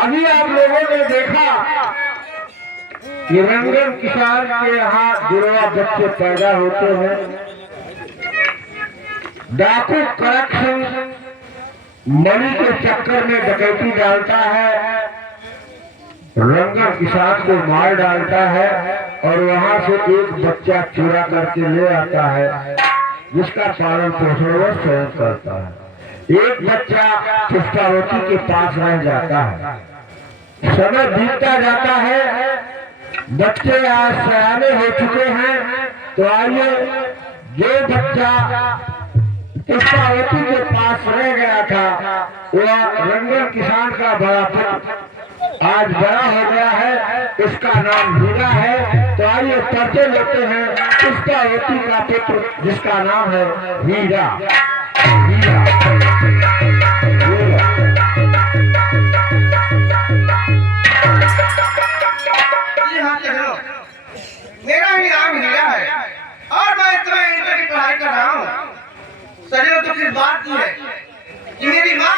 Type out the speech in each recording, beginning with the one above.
अभी आप लोगों ने देखा कि रंगन किसान के यहाँ जुड़वा बच्चे पैदा होते हैं। डाकू करप्शन मनी के चक्कर में डकैती डालता है, रंगन किसान को मार डालता है और वहां से एक बच्चा चुरा करके ले आता है, जिसका पालन पोषण वह स्वयं करता है। एक बच्चा पुष्पावती के पास रह जाता है। समय बीतता जाता है, बच्चे आज सयाने हो चुके हैं। तो आइए, जो बच्चा पुष्पावती के पास रह गया था, वह रंगन किसान का बड़ा पुत्र आज बड़ा हो गया है, उसका नाम हीरा है। तो आइए परिचय लेते हैं पुष्पावती का पुत्र, जिसका नाम है हीरा। मेरा ही नाम हीरा है और मैं इतना इंटर की पढ़ाई कर रहा हूँ। सदियों तो किस बात की है कि मेरी माँ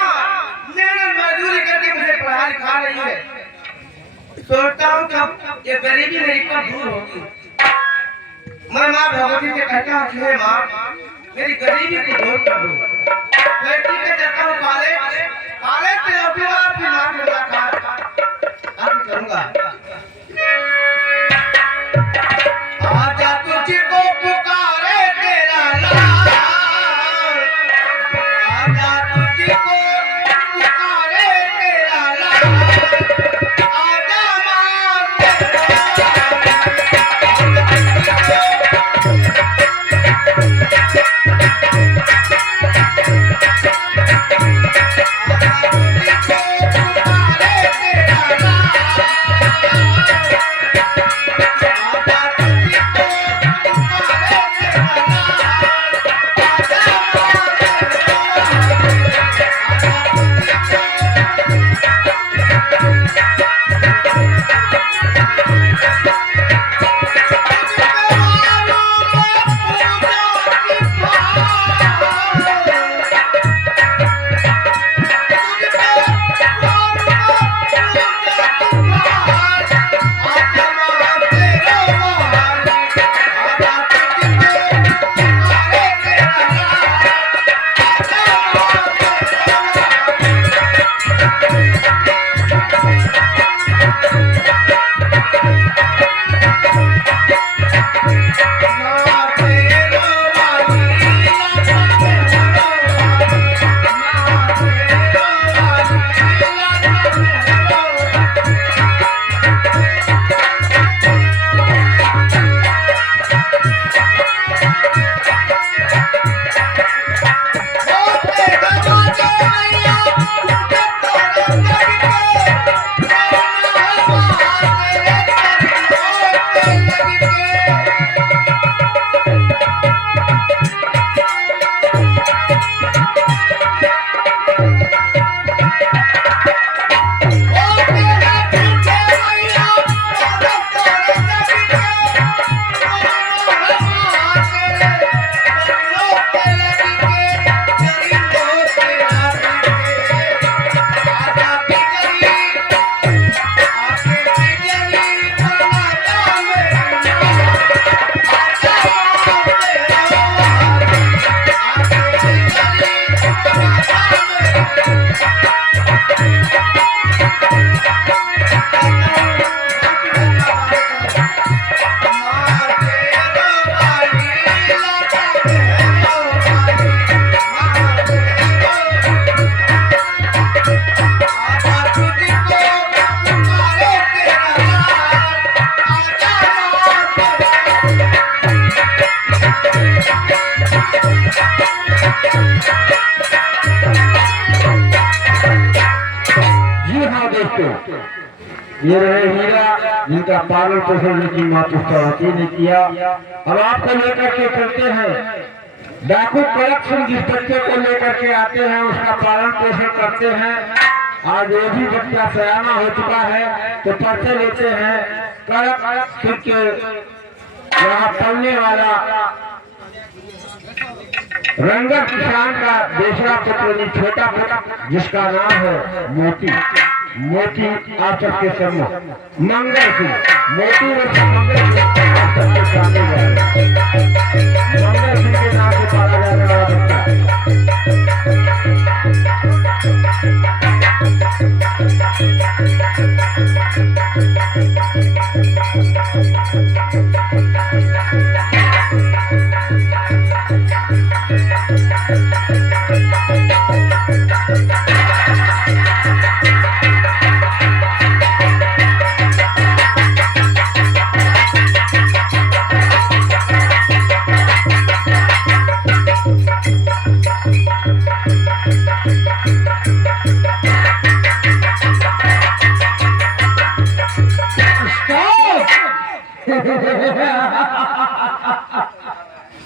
मेहनत मजदूरी करके मुझे पढ़ा लिखा रही है। सोचता हूँ कब ये गरीबी मेरी कब दूर होगी। मैं माँ भगवती से कहता हूँ कि हे माँ, मेरी गरीबी को दूर कर दो। मैं ठीक है जाता हूँ कॉलेज से लौटूंगा, फिर माँ से मुलाकात अब करूँगा। आजा तुझको पुकारे तेरा लाल, आजा तुझको पुकारे तेरा लाल, आजा माँ ये रहे हीरा, जिनका पालन पोषण की माँ पुष्पावती ने किया। अब आपको लेकर के चलते हैं, डाकू करप्शन जिस बच्चे को लेकर के आते हैं, उसका पालन पोषण करते हैं। आज वो भी बच्चा सयाना हो चुका है, तो परिचय लेते हैं करप्शन के यहाँ पढ़ने वाला रंगन किसान का दूसरा पुत्र, छोटा पुत्र, जिसका नाम है मोती। मोती आप सबके सम्मुख मंगल सिंह, मोती और मंगल सिंह आप सबके सामने जा रहे हैं। मंगल सिंह के नाम से पाला जाने वाला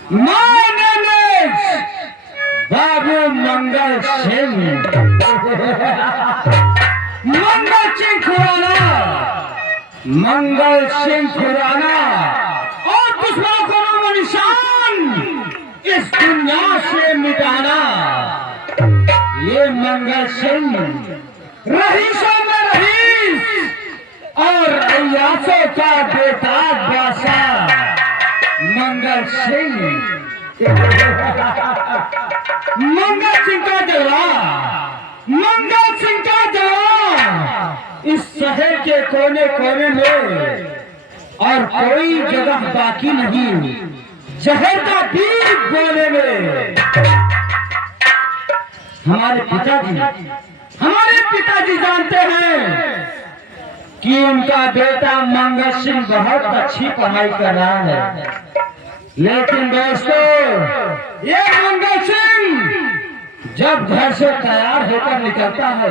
My name is बाबू मंगल सिंह, मंगल सिंह खुराना, मंगल सिंह खुराना और दुश्मनों को नामो निशान इस दुनिया से मिटाना। ये मंगल सिंह रईसों में रईस और अय्यासों का बेटा बादशाह मंगल सिंह, मंगल सिंह का जवान, मंगल सिंह का जवान इस शहर के कोने कोने में और कोई जगह बाकी नहीं जहर का बीज बोले में। हमारे पिताजी जानते हैं कि उनका बेटा मंगल सिंह बहुत अच्छी पढ़ाई कर रहा है, लेकिन दोस्तों ये मंगल सिंह जब घर से तैयार होकर निकलता है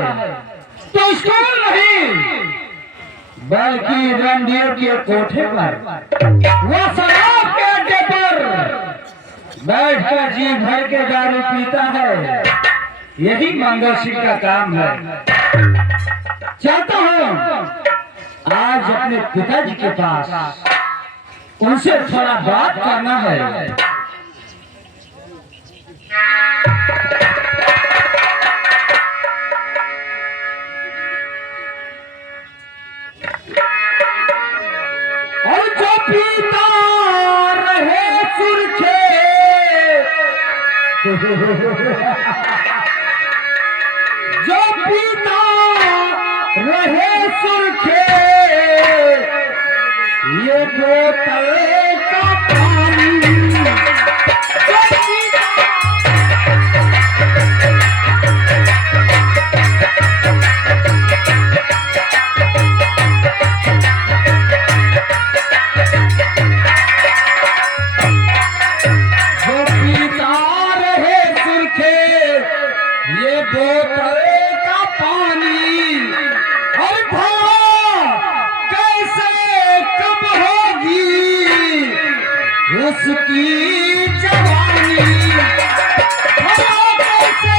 तो स्कूल नहीं बल्कि रणधीर के कोठे पर, वो शराब के अड्डे पर बैठकर जी भर के दारू पीता है। यही मंगल सिंह का काम है। चाहता हूँ आज अपने पिताजी के पास उनसे थोड़ा बात करना है। और जो पीता रहे सुरखे जो पीता रहे सुरखे ये बोतल का पानी जो पीता रहे सुरखे ये बोतल का पानी और भला कैसे कब होगी उसकी जवानी, भला कैसे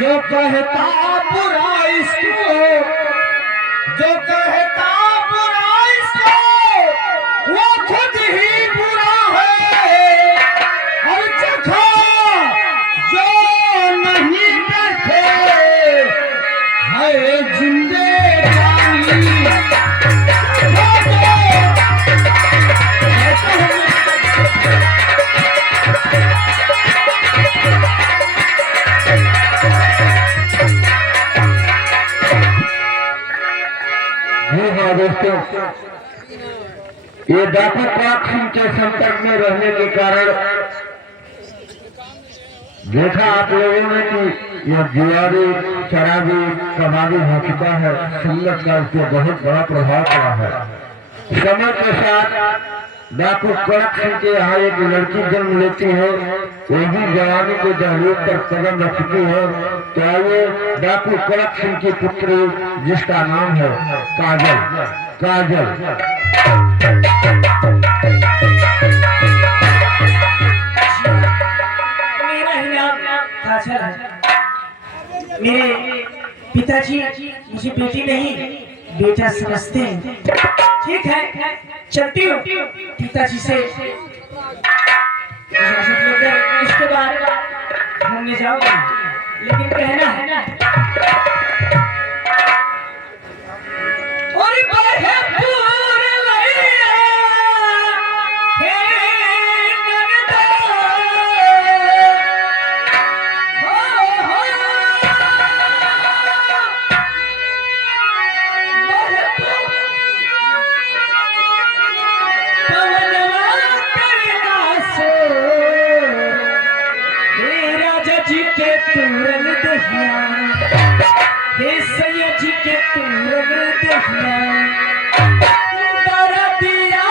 जो कहता बुरा इसको, जो कहता बुरा इसको वो खुद ही बुरा है। और चखा जो नहीं बैठे है जिंदगानी। दोस्तों ये डाकू प्राक सिंह के संपर्क में रहने के कारण देखा आप लोगों ने कि यह जुआरी शराबी कबाबी हो चुका है। संगत का उसको बहुत बड़ा प्रभाव पड़ा है। समय के साथ डाकू प्राक सिंह के यहाँ एक लड़की जन्म लेती है, वो भी जवानी के दहलीज पर कदम रख चुकी है। तो आइए डाकू प्राक सिंह की पुत्री जिसका नाम है काजल, काजल मेरे पिताजी मुझे बेटी नहीं बेटा समझते हैं। ठीक है, चलती हूँ पिताजी से इजाजत लेकर, उसके बाद घूमने जाऊंगा। लेकिन कहना है और जी के तुरंत दहिया दरा दिया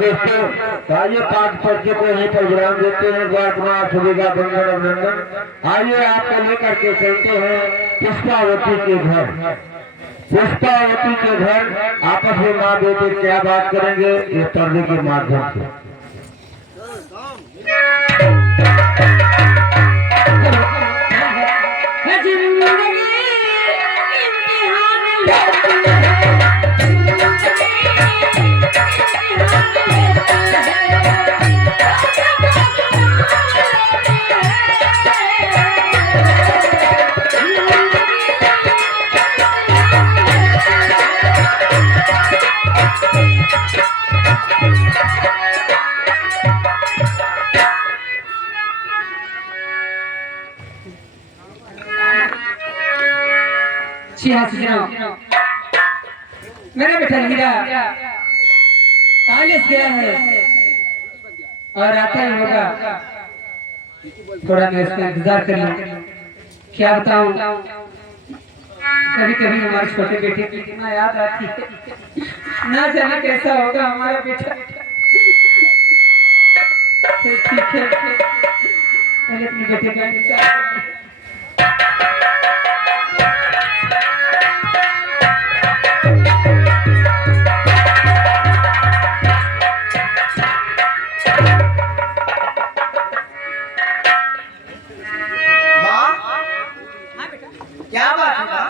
दोस्तों आइए पाठ पर्चे को यहीं पर विराम देते हैं। द्वार कुमार सभी का बंधन अभिनंदन। आइए आपको लेकर के चलते हैं पुष्पावती के घर। पुष्पावती के घर आपस में माँ बेटे क्या बात करेंगे ये पर्दे के माध्यम से। मेरा बेटा हीरा कॉलेज गया है और आता ही होगा, थोड़ा मैं इसका इंतजार कर लूं। क्या बताऊं, कभी कभी हमारे छोटे बेटे की कितना याद आती है, ना जाने कैसा होगा हमारा बेटा। तो ठीक है, पहले अपने बेटे का इंतजार। क्या बात है माँ?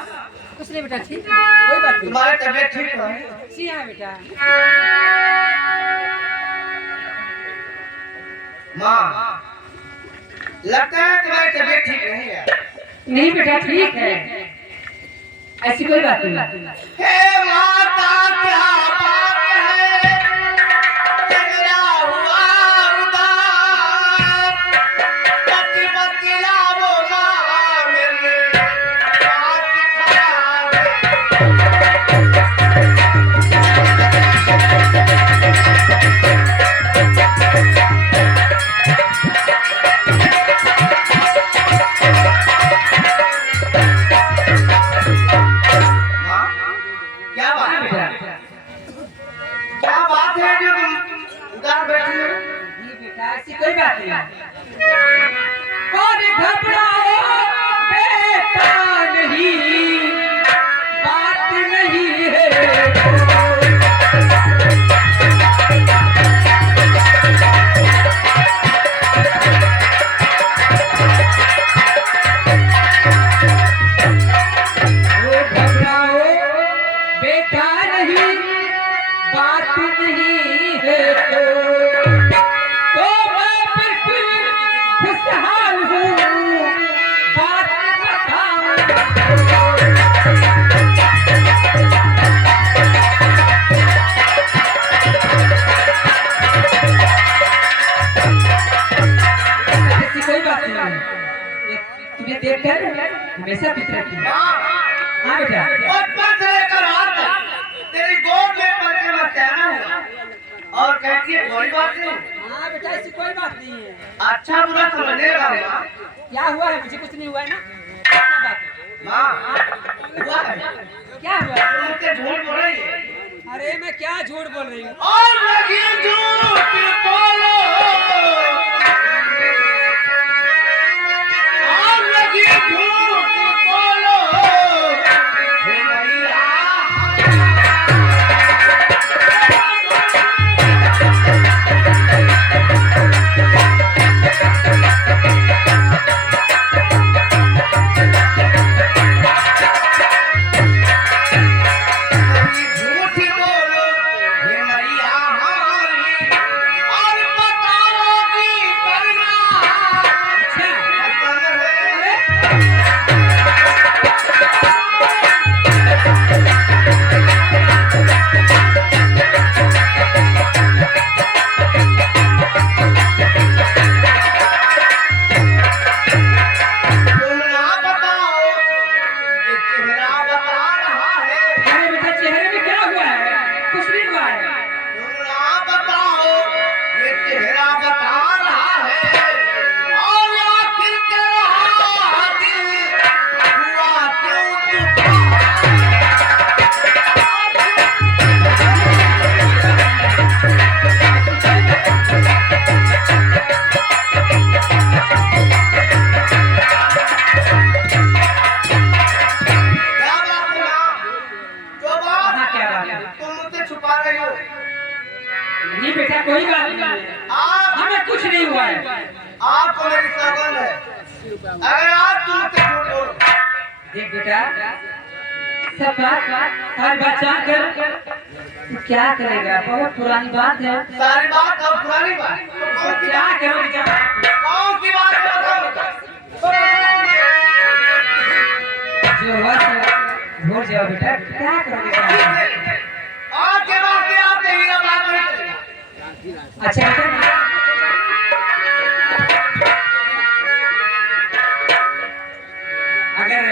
कुछ नहीं बेटा, ठीक कोई बात नहीं। तुम्हारी तबीयत ठीक है? जी हाँ बेटा। माँ लगता है तुम्हारी तबीयत ठीक नहीं है। नहीं बेटा ठीक है, ऐसी कोई बात नहीं। हे माता क्या बात है, झगड़ा हुआ उदास, पति बतलाओ माँ मेरे बात खराब कोई बात नहीं। और घबराओ बेटा नहीं, बात नहीं है। घबराओ बेटा नहीं, बात नहीं बात नहीं है। ये तुम्हें देखकर हमेशा फिक्र की। हाँ बेटा। बचपन से लेकर आज तक तेरी गोद में पल के मैं सहना हुआ और कहती है कोई बात नहीं। हाँ बेटा, ऐसी कोई बात नहीं है। अच्छा बुरा समझने लगा माँ। क्या हुआ है? मुझे कुछ नहीं हुआ है ना। क्या बात है? माँ हुआ है क्या हुआ है? तुम मुझसे झूठ बोल रही है। अरे मैं क्या झूठ बोल रही हूँ? और लगी झूठ बोलो और लगी झूठ बोलो हे मैया झूठ बोलो हे मैया हमारी और बताओगी करना अच्छा। अपन है तुम ना बताओ ये चेहरा बता रहा है अरे बेटा, चेहरे में क्या हुआ है? कुछ नहीं हुआ है। तुम ना बताओ ये चेहरा बता रहा है और आखिर तेरा दिल हुआ क्यों दुखा क्या बात है माँ? जो बात हाँ, क्या बात है? तुम मुझसे छुपा रही हो नहीं बेटा, कोई बात नहीं है। आप हमें कुछ नहीं हुआ है। आपको मेरी सौगंध है अगर आप तुम मुझसे झूठ बोलो देख बेटा, सब बात हर बात जान कर तू क्या करेगा? बहुत पुरानी बात है। सारी बात और पुरानी बात तो कौन सी क्या करोगे बेटा? कौन सी बात है बताओ जो हुआ सो भूल जाओ बेटा। क्या करोगे बेटा? आज के बाद से आप हीरा बात नहीं करेगा अच्छा बेटा, अगर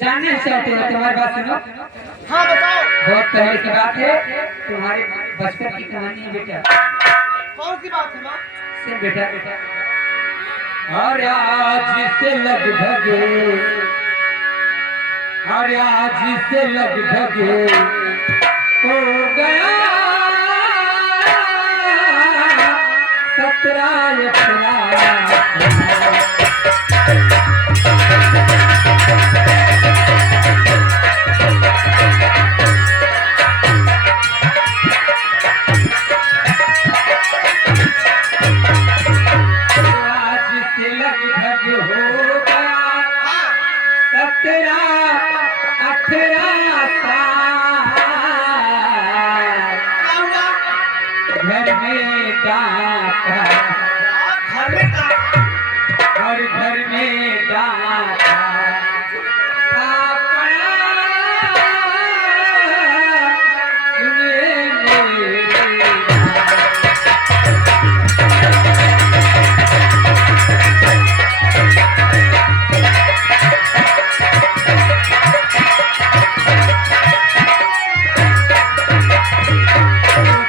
जानना चाहते हो तो हमारी बात सुनो। हाँ बताओ बहुत पहले की बात है, तुम्हारे बचपन की कहानी है बेटा। कौन सी बात है माँ सुन बेटा। और आज से लगभग हो गया 17 आज से लगभग हो गया हाँ 17-18 साल। क्या हुआ घर में डाका घर में कहा और घर में डाका था पड़ा। सुनिए मेरे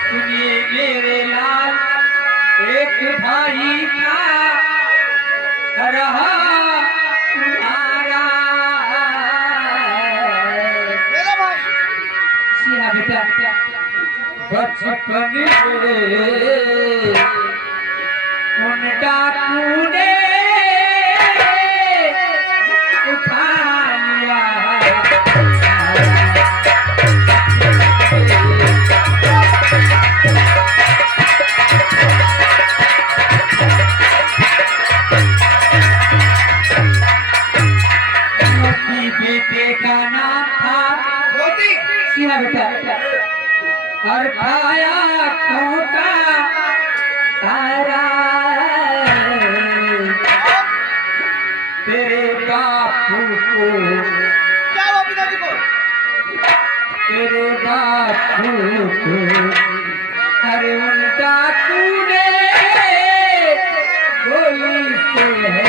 सुनिए मेरे लाल, एक भाई था रहा तुम्हारा। मेरा भाई जी हाँ बेटा, बचपन में उन डाकू ने उठा लिया। मोती बेटे का नाम था। मोती जी हाँ बेटा, और खाया खोटा तारा। तेरे बापू को, क्या हुआ पिताजी को तेरे बापू को अरे उन डाकू ने गोली से है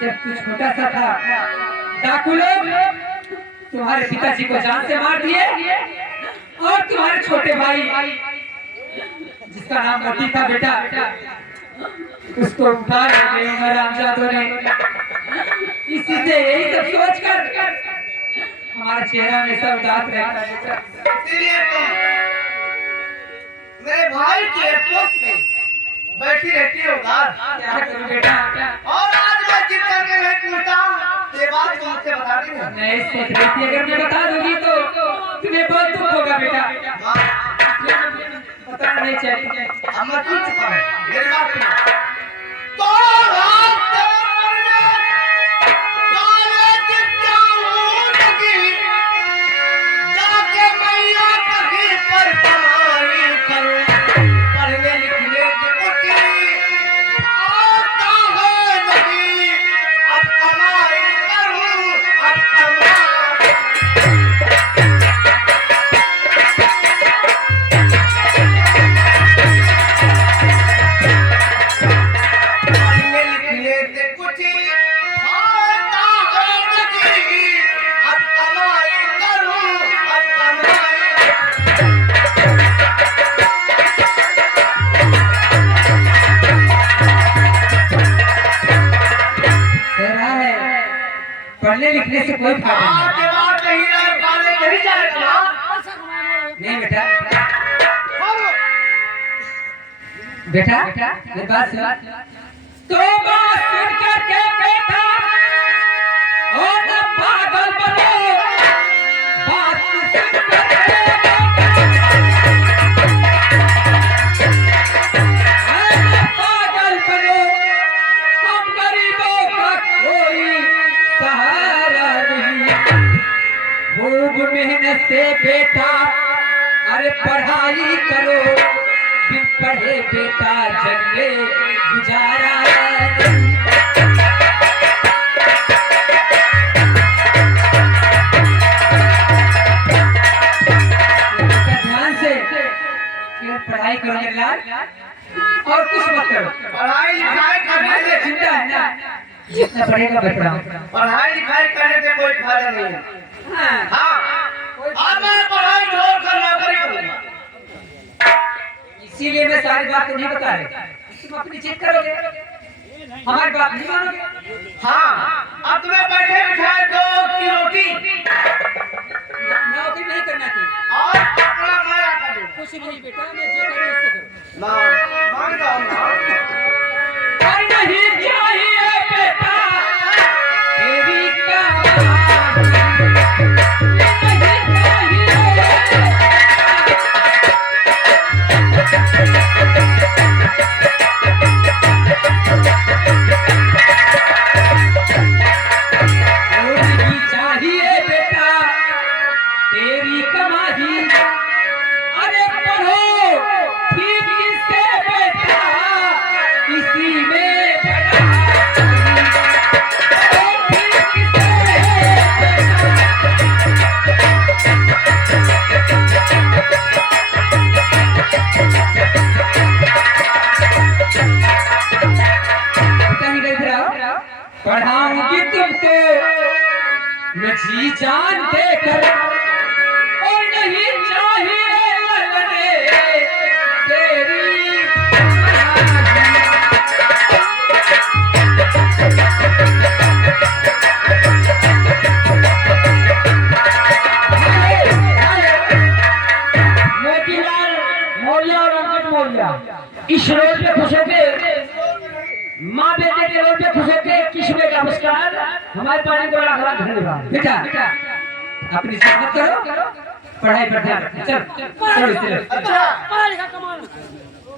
जब तू छोटा सा था डाकू लोग तुम्हारे पिताजी को जान से मार दिए और तुम्हारे छोटे भाई जिसका नाम मोती था बेटा उसको उठा ले हरामजादों ने। इसी से यही सब सोच कर हमारा चेहरा हमेशा उदास रहता है। इसीलिए तुम मेरे भाई के पोस्ट में बैठी रहती हो उदास। क्या करूं बेटा? और आज मैं जिद करके नहीं पूछता ये बात तुम मुझसे बता दी है। मैं सोच रही थी अगर मैं बता दूंगी तो तुम्हें बहुत दुख होगा बेटा। बताना नहीं चाहिए। अब मैं सुन चुका हूँ, मेरी बात सुनो। तो रास्ते पर काले जाऊं लगी, जाके मैया कहीं पर कमाई करूं, पढ़ने लिखने की कुछ आता है नहीं, अब कमाई करूं, अब कमाई पढ़ने लिखने से कुछ आता है नहीं, अब कमाई करूं, अब कमाई कह रहा है पढ़ने लिखने से कोई फायदा आगे बात नहीं रहे, काले नहीं जाएगा। नहीं बेटा। बेटा मेरी बात सुन। तो बात सुन करके बेटा ओ न पागल बनो, बात सुन करके न पागल बनो, हम गरीबों का कोई सहारा नहीं। खूब मेहनत से बेटा अरे पढ़ाई करो, बिन पढ़े बेटा जग में गुजारा नहीं। बेटा ध्यान से केवल पढ़ाई करो मेरे लाल और कुछ मत करो। पढ़ाई लिखाई करने हमारे से चिंता है ना जितना पढ़ेगा बता। पढ़ाई लिखाई करने से कोई फायदा नहीं है। हाँ हाँ, अब मैं पढ़ाई छोड़कर नौकरी करूंगा। इसीलिए मैं सारी बात नहीं बता रही। तुम अपनी जिद करोगे हमारी बात नहीं मानोगे। हाँ, अब तुम्हें बैठे बिठाए दो की रोटी नौकरी नहीं करना तुम और अपना माया कर दो। कुछ नहीं बेटा, मैं जो करूँ उसको करो। मांगता हूँ ना। और नहीं चाहिए बेटा तेरी कमाई, नहीं चाहिए। और नहीं चाहिए बेटा तेरी कमाई, अरे पढ़ो ठीक से बेटा इसी में बड़ा ठीक से कहीं गई फिर आओ। पढ़ाऊंगी तुमको मैं जी जान देकर, और नहीं चाहिए ललने तेरी मोतीलाल मौर्य और अंकित मौर्य इस रोड पे खुश होके माँ बेटे के रोड पे खुश होके किस्में का नमस्कार हमारे पानी को लाख लाख धन्यवाद। बेटा अपनी सेवा करो, पढ़ाई पर ध्यान रखो। चल चलो चलो। अच्छा,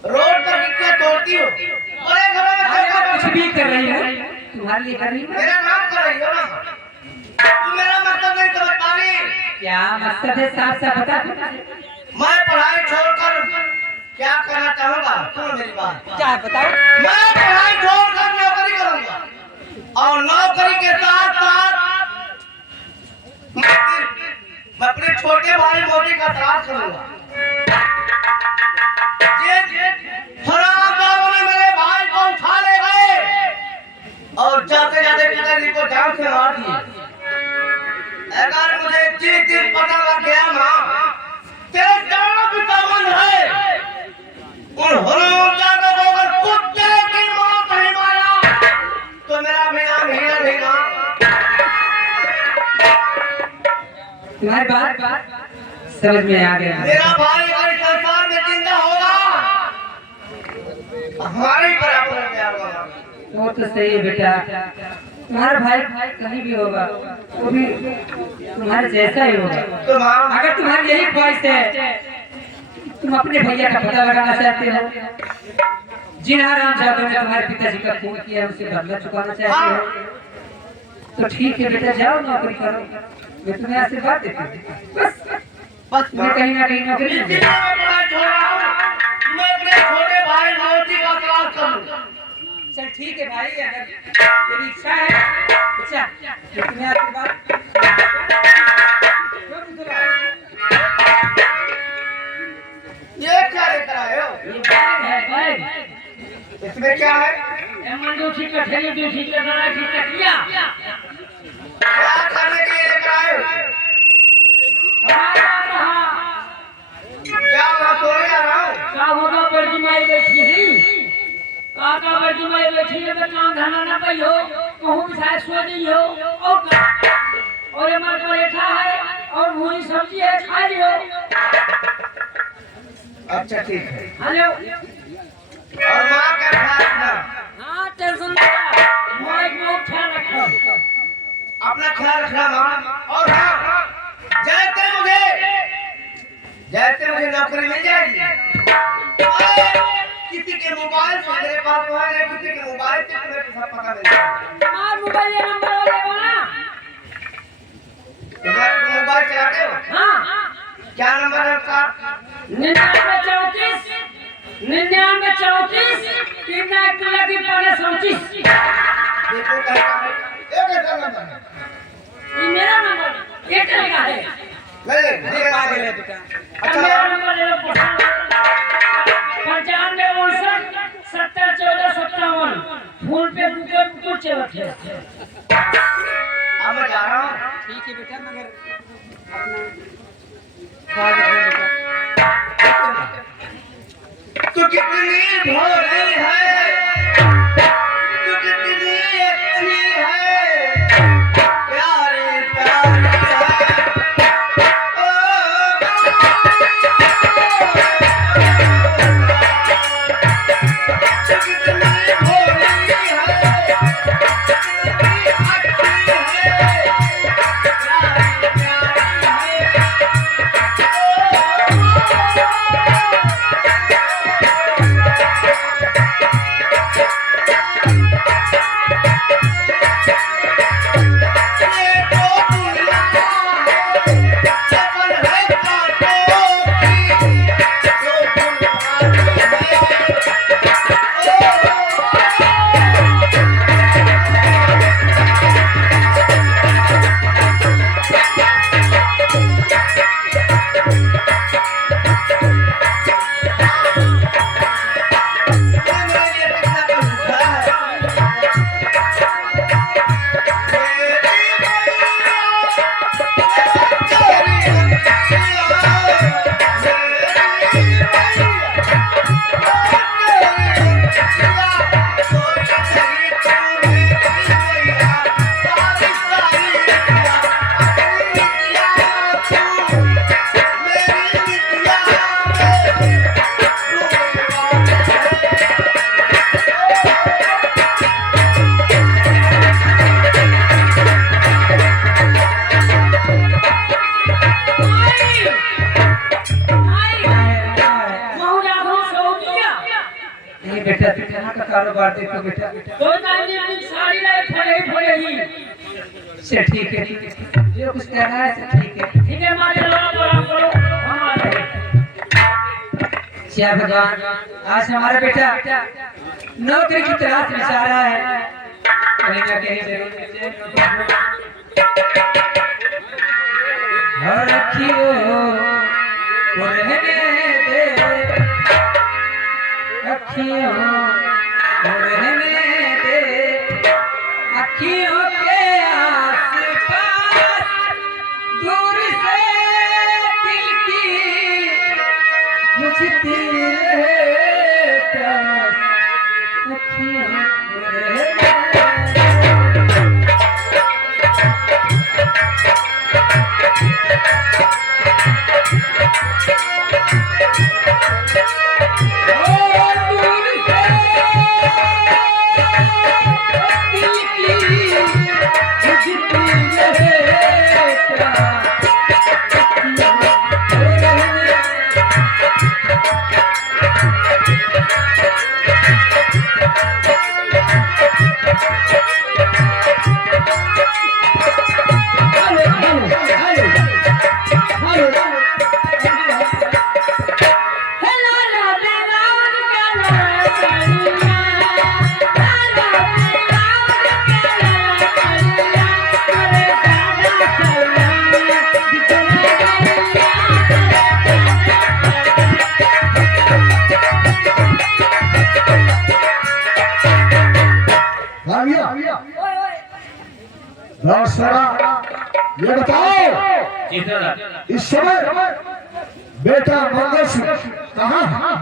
रोड पर कितना तोड़ती हो? बड़े घरों में अरे चल मैं कुछ भी कर रही हूँ तुम्हारे लिए कर रही हूँ। मेरा नाम कर रही हो ना? तुम मेरा मतलब नहीं समझ पा रही। क्या मकसद है साफ साफ बता। मैं पढ़ाई छोड़कर क्या करना चाहूंगा? सुनो मेरी बात। क्या बताओ। मैं पढ़ाई छोड़कर नौकरी करूंगा और नौकरी के साथ साथ जान से मार दिए। अगर मुझे जिस दिन पता लग गया ना तेरे जाना भी सामान है, उन हरामजादों को अगर कुत्ते की मौत नहीं मारा तो मेरा भी नाम हीरा नहीं ना। तुम्हारी बात समझ में आ गया। मेरा भाई अगर संसार में जिंदा होगा हमारे बराबर हो जाएगा। वो तो सही है बेटा, तुम्हारा भाई कहीं भी होगा वो भी तुम्हारे जैसा ही होगा। तो माँ अगर तुम्हारी यही ख्वाहिश है, तुम अपने भैया का पता लगाना चाहते हो, जिन हराम जादों ने तुम्हारे पिताजी का खून किया उसे बदला चुकाना चाहते हो, तो ठीक है बेटा, जाओ नौकरी करो, मैं तुम्हें आशीर्वाद देता हूँ। बस तुम्हें कहीं ना कहीं नौकरी मिल इसलिए जाएगी। मैं बड़ा छोड़ा हूँ, मैं अपने छोटे भाई मोती का तलाश करूँ। चल ठीक है भाई, अगर तेरी इच्छा है अच्छा तो तुम्हें आशीर्वाद। ये क्या लेकर आए हो? ये बैग है, बैग। इसमें क्या है? क्या करने के लिए लेकर आए हो? क्या मैं सोने जा रहा हूँ? का होगा बड़ी माई बैठी है, काका बड़ी माई बैठी है, मैं काम धंधा ना पाई हो, कहूँ शायद सो गई हो, और ये मर परेठा है और भूरी सब्जी है, खा लियो। अच्छा ठीक है। हेलो, और माँ का ख्याल रखना। हाँ टेंशन मत, माई को ख्याल रखो। अपना ख्याल रखना माँ। और हाँ, जैसे मुझे नौकरी मिल जाएगी किसी के मोबाइल से, मेरे पास तो है नहीं, किसी के मोबाइल से तुम्हें सब पता मिल जाएगा। तुम्हारा मोबाइल ये नंबर वाले हो ना? तुम मोबाइल चलाते हो? हाँ। क्या नंबर है उसका? 9934 3934 देखो कैसा है, ये कैसा नंबर है? ये मेरा नंबर ये चलेगा है। नहीं पागल है बेटा। अच्छा। मेरा नंबर ले लो, 95 70 14 57 फोन पे कुछ रखे। अब मैं जा रहा हूँ। ठीक है बेटा, मगर अपना ख्याल रखना बेटा। तू कितनी भोली है, तू कितनी अच्छी है, प्यारी प्यारी है। तू कितनी भोली है, कितनी अच्छी है, प्यारी प्यारी है। बेटा कितना का कारोबार देखो बेटा, कोई नहीं साड़ी लाई फड़े ही। चल ठीक है, जो कुछ कहना है ठीक है मारे लो करो हमारे। क्या भगवान, आज हमारा बेटा नौकरी की तलाश में जा रहा है, कहीं ना कहीं जरूर मिल जाए। और रखियो को रहने दे, अखियों को रहने दे, अखियों के ये बताओ इस समय बेटा मंगल सिंह कहाँ है?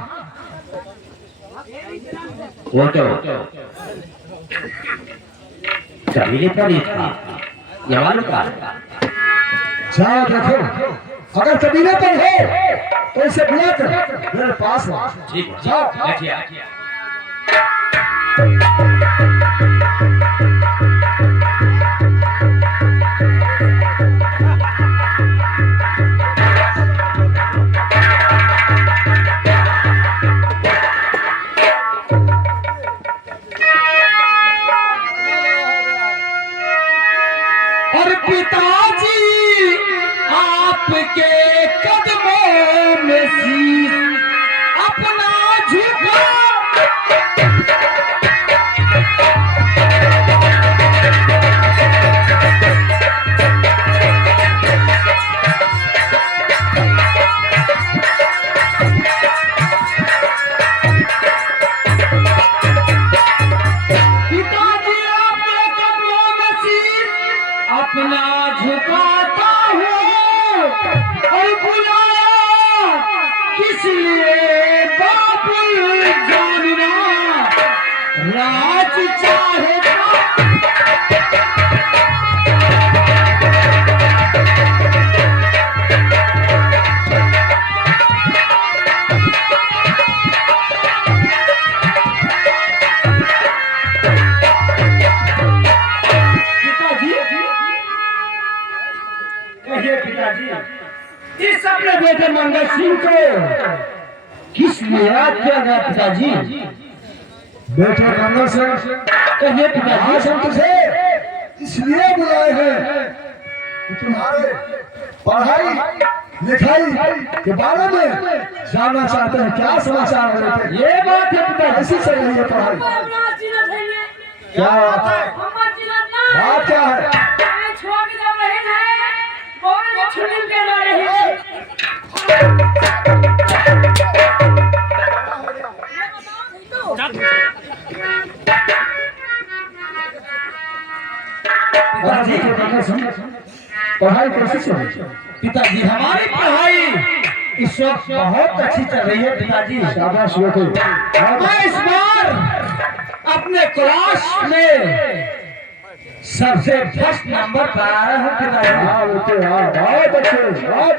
वो तो कबीले पर ही था, ये मालूम था। जाओ देखो, अगर कबीले पर हो तो इसे बुलाकर मेरे पास ला। ठीक जाओ। बैठिए। और पिताजी आपके कदमों में शीश अपना झुका। पिताजी आपके कदमों में शीश अपना झुकाता हूँ और बुलाया किस लिए बाबुल जानना राज चाहेगा। पिताजी इस अपने बेटे मंगल सिंह को किस लिए याद किया गया पिताजी? बेटा मंगल सिंह, कहिए पिताजी। आज हम तुझे इसलिए बुलाए हैं कि तुम्हारे पढ़ाई लिखाई के बारे में जानना चाहते हैं। क्या समाचार है बेटे? ये बात है पिताजी। कैसी चल रही है पढ़ाई? क्या बात है? बात क्या है? पिताजी पढ़ाई कैसी चल रही है? पिताजी हमारी पढ़ाई इस वक्त बहुत अच्छी चल रही है पिताजी। शाबाश बेटे। मैं इस बार अपने क्लास में सबसे फर्स्ट नंबर पर आया हूँ पिताजी। हाँ बेटे, हाँ बहुत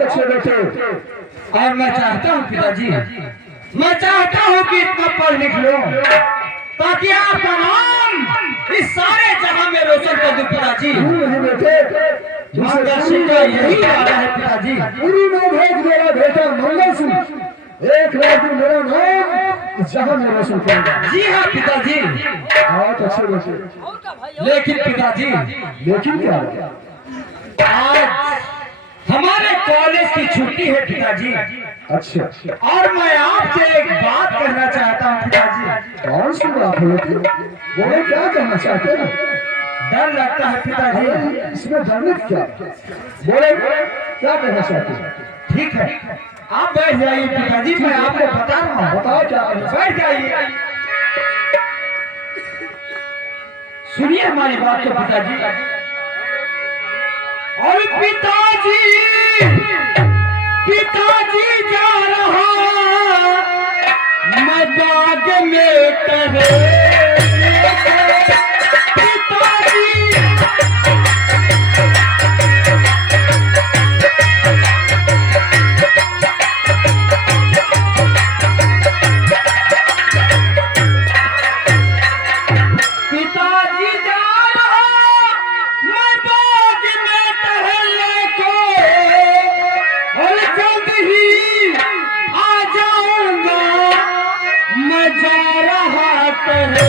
अच्छे बेटे। और मैं चाहता हूँ पिताजी, मैं चाहता हूँ कि इतना पढ़ लिख लूं ताकि आपका नाम इस सारे जहां में रोशन कर दूं पिताजी। नहीं बेटे, मंगल सिंह का यही इरादा है पिताजी। पूरी में भेज मेरा बेटा मंगल सिंह एक रात में मेरा नाम जहां में रोशन करेगा। जी हाँ पिताजी। बहुत अच्छे बेटे। लेकिन पिताजी लेकिन क्या? आज हमारे कॉलेज की छुट्टी है पिताजी, अच्छा, और मैं आपसे एक बात कहना चाहता हूँ पिताजी। कौन सी बात है बेटे? बोलो, क्या कहना चाहते हैं? डर लगता है पिताजी। इसमें डरने की क्या? बोले, क्या कहना चाहते हैं? ठीक है, आप बैठ जाइए पिताजी, मैं आपको बता रहा हूँ। बताओ क्या कहना चाहते बैठ जाइए, सुनिए हमारी बात को पिताजी। और पिताजी जा रहा मैं बाग में कहे पिताजी। पिताजी जा रहा मैं बाग में टहलने को, और जल्द ही आ जाऊंगा मैं जा रहा टहलने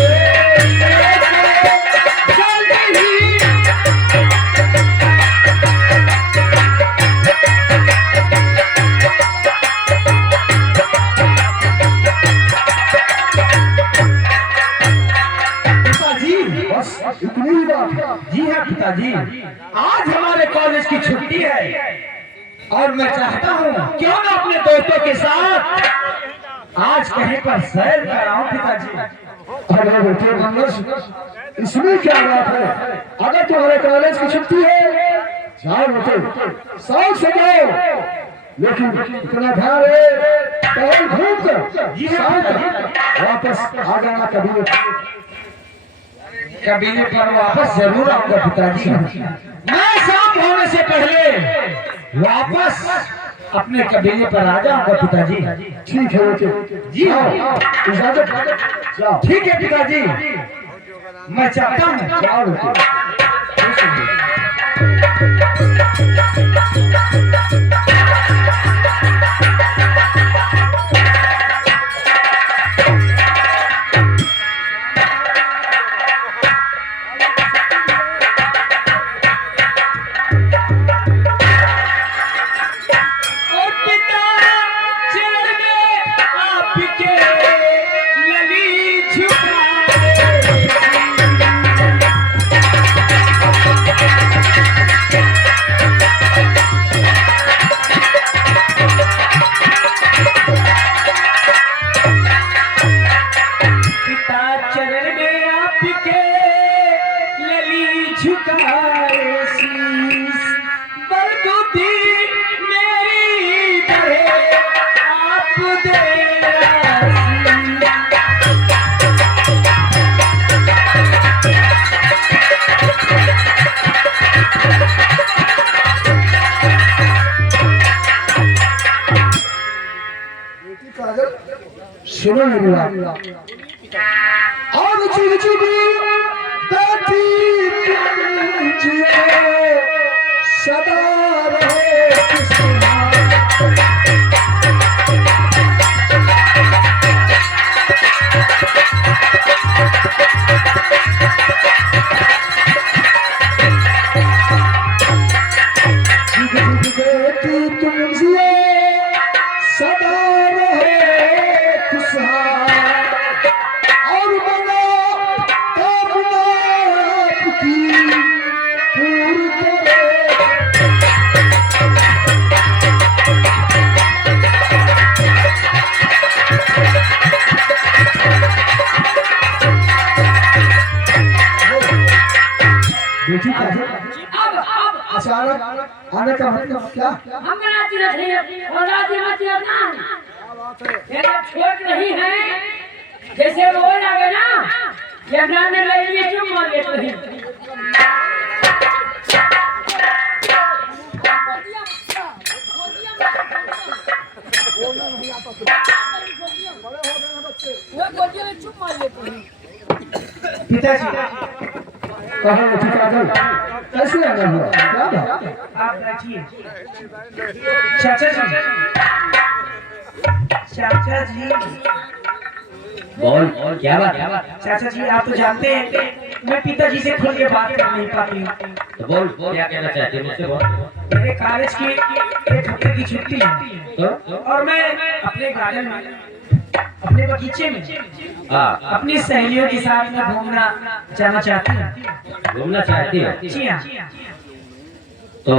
को। इतनी ही बात है। जी हाँ पिताजी, आज हमारे कॉलेज की छुट्टी है और मैं चाहता हूँ क्यों ना अपने दोस्तों के साथ आज कहीं पर सैर कराऊं पिताजी। अरे बेटे मंगेश, इसमें क्या बात है? अगर तुम्हारे कॉलेज की छुट्टी है, जाओ बेटे, शौक से जाओ, लेकिन इतना ध्यान रहे कहीं घूम कर शाम तक वापस आ जाना। कबीले पर वापस जरूर आऊंगा पिताजी। मैं शाम होने से पहले वापस अपने कबीले पर आ जाऊंगा पिताजी। ठीक है बेटे, जी हाँ, इजाजत, जाओ। ठीक है पिताजी, मैं चाहता हूँ। जाओ बेटे। और पिता चरण में आपके लली झुकाए। पिता चरण में आपके लली झुकाए शीस, बलबुद्धि मेरी करे आप दे आशीष। सुनो मेरी बात, और चिड़चिड़ी बैठी तुम जियो, सदा रहे खुशहाल। बेटी तुम जियो, सदा रहे खुशहाल, और बना कामना आपकी पूरी करे। बेटी अब अचानक आने का मतलब क्या? हम राजी रही और राजी मत ना ये जब छोड़ रही है जैसे वो लगे ना यमुना ने ले लिए क्यों मार लेते रही। वो गोदिया में चुप मार लेते हैं। पिताजी, कहाँ बेटी काजल, कैसे आना हुआ? क्या बात? आप बैठिए। चाचा जी, चाचा जी, बोल क्या बात? चाचा जी आप तो जानते हैं मैं पिताजी से खुल के बात कर नहीं पाती हूँ। तो बोल क्या कहना चाहते हो मुझसे? बोल। मेरे कॉलेज की एक हफ्ते की छुट्टी है तो और मैं अपने गार्डन में, अपने बगीचे में हाँ, अपनी सहेलियों के साथ में घूमना जाना चाहती हूँ। घूमना चाहती हो? जी हाँ, तो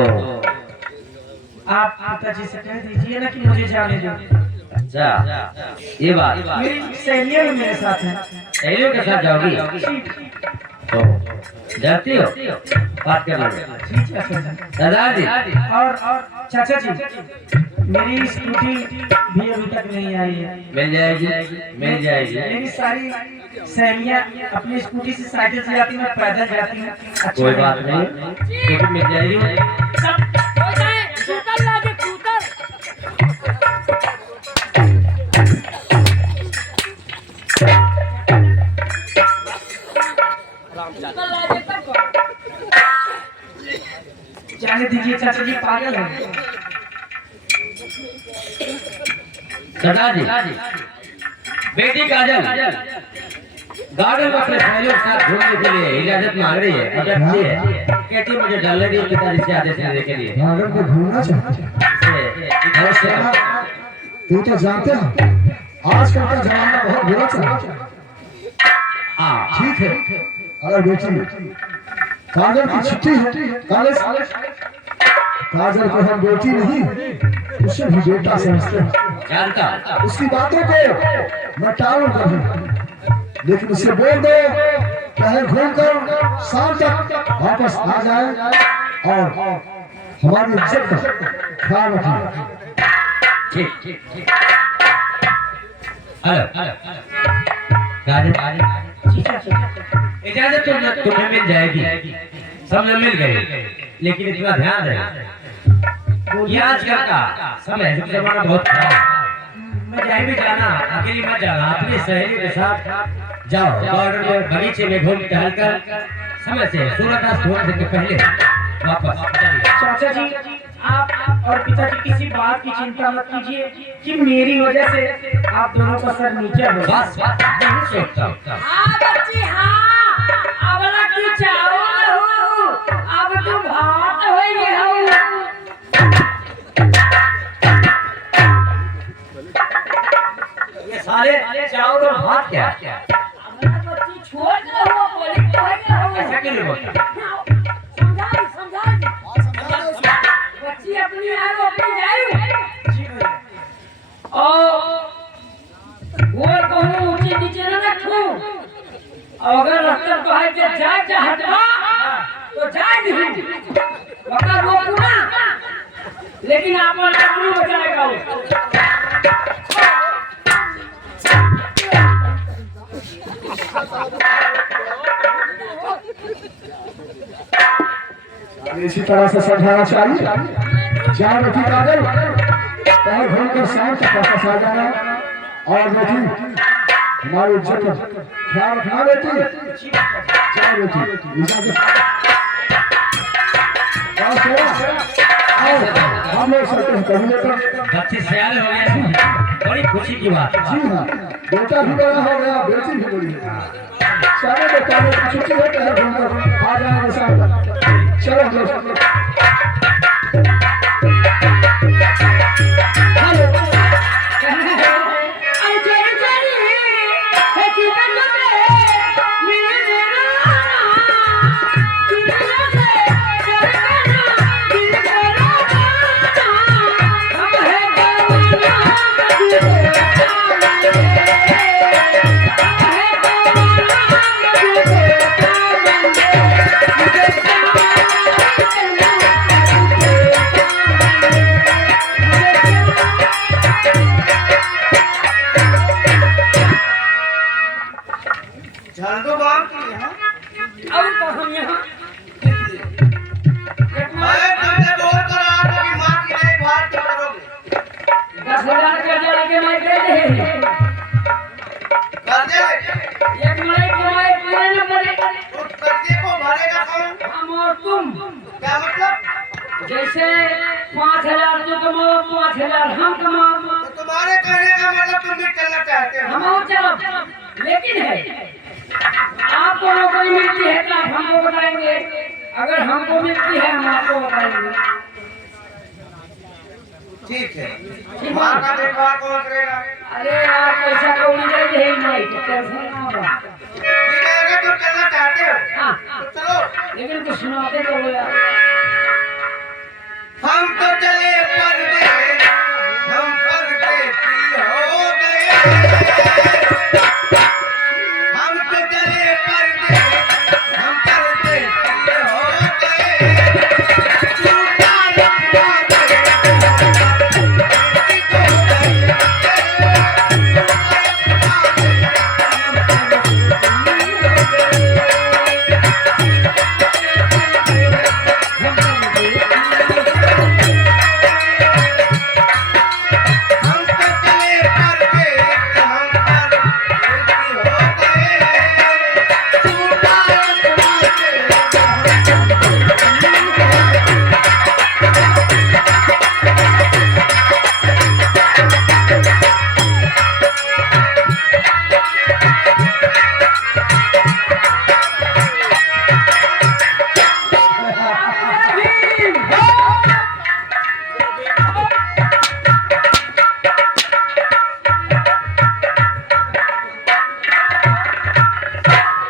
आप पिताजी से कह दीजिए ना कि मुझे जाने दो। अच्छा, ये बात मेरी सहेलियां भी मेरे साथ हैं। सहेलियों के साथ जाओगी? तो जाती हो बात करने में? जी चाचा जी। दादाजी, और चाचा जी, मेरी स्कूटी भी अभी तक नहीं आई है। मिल जाएगी, मिल जाएगी। मेरी सारी सहेलियां अपनी स्कूटी से साइकिल से जाती हैं, मैं पैदल जाती हूँ। अच्छा कोई बात नहीं, लेकिन मिल जाएगी। सब हो जाए कूतर लागे कूतर। कूतर लागे तक जाने दीजिए चाचा जी, पागल है। दादाजी, बेटी काजल गार्डन में अपने सहेलियों के साथ घूमने के लिए इजाजत मांग रही है। अब अच्छी है, कहती मुझे डालने दी पिताजी से आदेश लेने के लिए। गार्डन में घूमना चाहते हैं? और सोना, तू तो जानते हो आजकल का जमाना बहुत बुरा चल रहा है। हाँ, ठीक है, अगर बेटी काजल की छुट्टी है, काजल को हम बेटी नहीं उसे भी बेटा समझते हैं। जानता उसकी बातों को मैं टालू करूं, लेकिन उसे बोल दो कहीं घूमकर शाम तक वापस आ जाए और हमारी इज्जत का ख्याल रखें। ठीक हेलो इजाजत तुम्हें मिल जाएगी, सब लोग मिल गए, लेकिन इतना ध्यान रहे ये आजकल का समय जमाना बहुत खराब है। मैं कहीं भी जाना अकेली मत जाना, अपनी सहेली के साथ जाओ, गार्डन में बगीचे में घूम टहल कर समय से सूर्यास्त होने से पहले वापस चलिए। चाचा जी आप और पिताजी किसी बात की चिंता मत कीजिए कि मेरी वजह से आप दोनों का सर नीचे हो। बस नहीं सोचता हाँ बच्ची हाँ, अब लगी चावल हो, अब तुम भात हो गए हो। ये सारे चावल और भात क्या अब बच्ची छोड़ दो, बोली तो है हो। ऐसा क्यों नहीं बोलता? समझाई बच्ची अपनी आए वो अपनी जाए और वो कहूँ ऊंचे नीचे न रखूं। अगर रखकर तो है कि जाए जा हटवा तो जाए नहीं, मगर रोकू ना, लेकिन आप अपनी बचाएगा वो। इसी तरह से समझाना चाहिए। चार बेटी काजल पहले घूमकर शाम तक वापस आ जाना और बेटी हमारी इज्जत का ख्याल रखना। बेटी चार बेटी इजाजत हम लोग सकते हैं कभी लेकर। बच्चे सयाल हो गए, बड़ी खुशी की बात। जी हाँ, बेटा भी बड़ा हो गया, बेटी भी बड़ी हो गई। सारे बेटा छुट्टी है कहीं घूमकर आ जाएंगे शाम तक। चलो झंडू बाम की यहाँ और तो हम यहाँ मैं तुमसे बोल कर रहा था कि माँ की देखभाल क्यों करोगे? 10,000 कर्जा लेके मैं दे दे कर्जे एक महीने कमाए पूरे न भरे। उस कर्जे को भरेगा कौन? हम और तुम, क्या मतलब? जैसे 5,000 जो कमाओ 5,000 हम कमाओ, तो तुम्हारे कहने का मतलब तुम भी चलना चाहते हो? हम और चलो। लेकिन है आपको नौकरी मिलती है तो आप हमको बताएंगे, अगर हमको मिलती है हम आपको बताएंगे। ठीक है। माँ का देखभाल कौन करेगा? अरे यार पैसा को मिल जाए नहीं तो कैसे ना होगा। ठीक है, अगर तुम चलना चाहते हो हाँ तो चलो। लेकिन कुछ सुनाते तो हो यार। हम तो चले परदेस, हम परदेसी हो गए। हम तो चले परदेस, हम परदेसी हो गए। झूठा लफड़ा गए,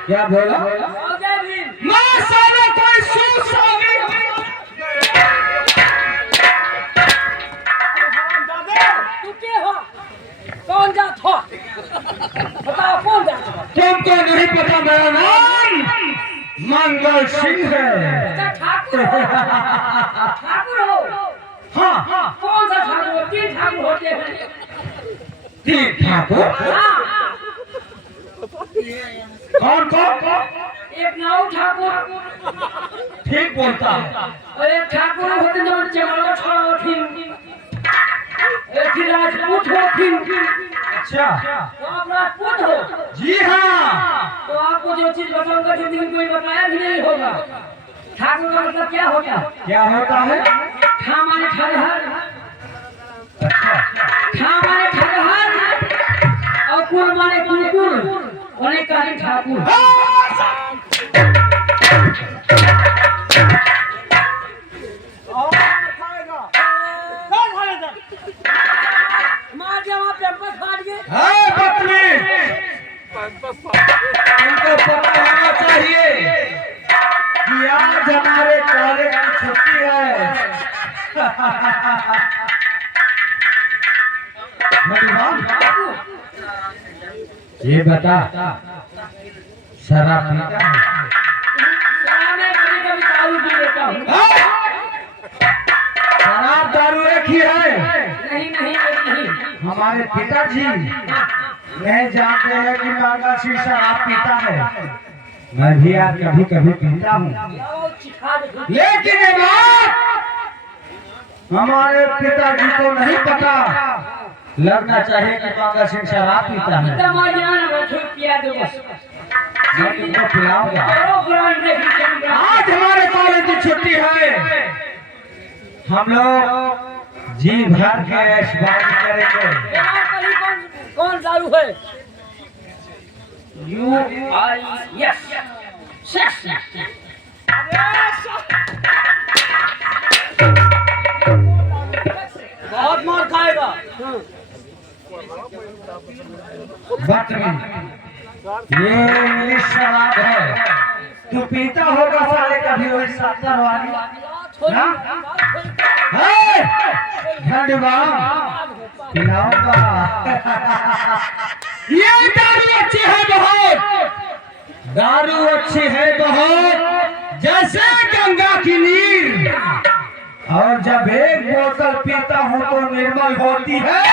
क्या बोला? हो गया विकल सिंह है। अच्छा ठाकुर हो, ठाकुर हो। हाँ, कौन सा ठाकुर हो? तीन ठाकुर होते हैं। तीन ठाकुर। हाँ, कौन कौन? एक नाऊ ठाकुर ठीक बोलता है। और एक ठाकुर होते जो चमड़ा छोड़ा होती, एक ही राजपूत होती। अच्छा, तो आप राजपूत हो? जी हाँ। तो आपको जो चीज बताऊंगा जिंदगी में कोई बताया भी नहीं होगा। ठाकुर का मतलब क्या होता है? क्या होता है? ठा माने ठरहर, ठा माने ठरहर और कुल माने कुलकुल, उन्हें कहा ठाकुर। मार दिया वहाँ पे फाड़ गए। है पत्नी, उनको पता होना चाहिए कि आज हमारे कॉलेज की छुट्टी है। ये बता, शराब पीता है? मैं कभी-कभी दारू पी लेता हूँ। शराब दारू एक ही है। नहीं। हमारे पिताजी नहीं जानते हैं कि मांगा सिंह शराब पीता है। मैं भी यार कभी कभी पीता हूँ, लाओ चिखा दो। लेकिन ये बात हमारे पिताजी को नहीं पता। लगना चाहिए कि मांगा सिंह शराब पीता है। तमाजान बैठो पिया दो बस। मैं तुमको पिलाऊंगा। करो ब्रांड नहीं कैमरा। आज हमारे कॉलेज की छुट्टी है, हम लोग जी भर के ऐशबाजी करेंगे। यहाँ पर ही कौन दारू है? UIS sex. बहुत मार खाएगा। ये इंग्लिश शराब है। तू पीता होगा साले कभी वही 70 वाली। पिलाऊंगा। ये दारू अच्छी है बहुत, दारू अच्छी है बहुत, जैसे गंगा की नीर। और जब एक बोतल पीता हूँ तो निर्मल होती है।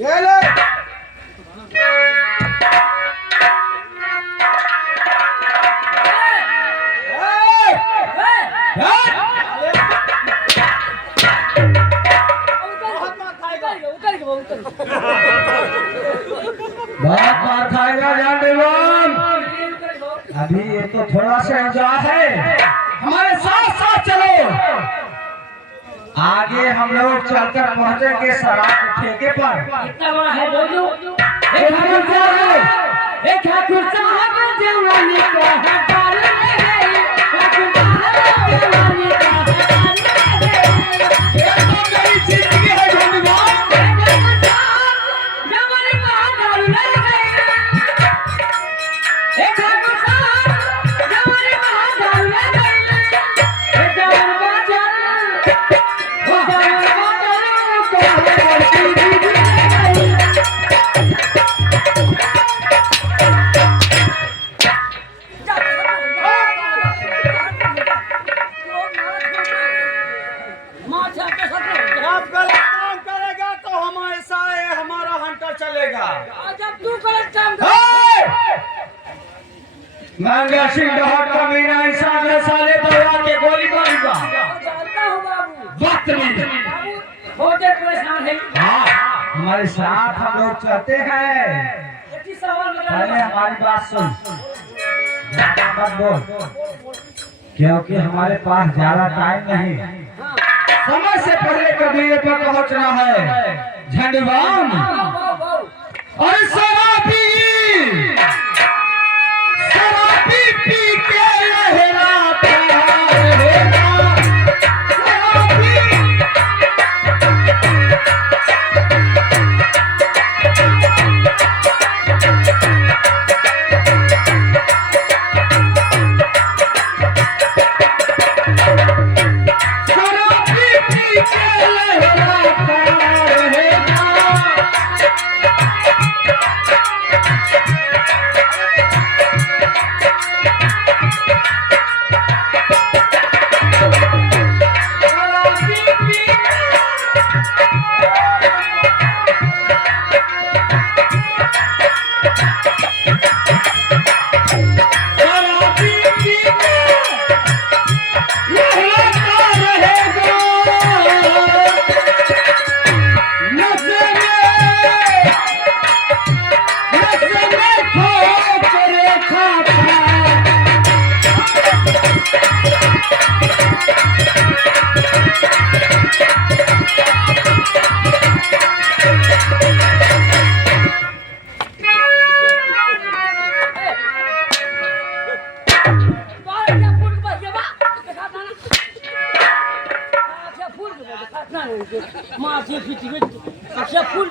ये ले। बहुत मार खाएगा जान। अभी ये तो थोड़ा सा एंजॉय है, हमारे साथ साथ चलो। आगे हम लोग चलकर पहुंचेंगे शराब के ठेके पर। इतना बड़ा है बोलो। एक ठाकुर साहब जवानी का है पार ले गई, ठाकुर साहब जवानी का है पार ले गई। ये तो मेरी जिंदगी है धन्यवाद। जवानी का पार ले गई, एक ठाकुर साहब जवानी का पार ले गई। एक जवान बाजार, वो जवान बाजार को है आप गलत काम करेगा तो हमारे सारे हमारा हंटर चलेगा। जब तू गलत काम मांगा सिंह डहर का मीना इंसान है, साले दौड़ा के गोली मारूंगा। जानता हूँ बाबू। बदतमीज। बाबू बहुत परेशान है। हाँ, हमारे साथ हम लोग चलते हैं। एक ही सवाल पहले हमारी बात सुन, ज्यादा मत बोल, क्योंकि हमारे पास ज्यादा टाइम नहीं। समय से पहले कबीरे पर पहुंचना है। झंडवान और शराबी पी के लहराता रहेगा। शराबी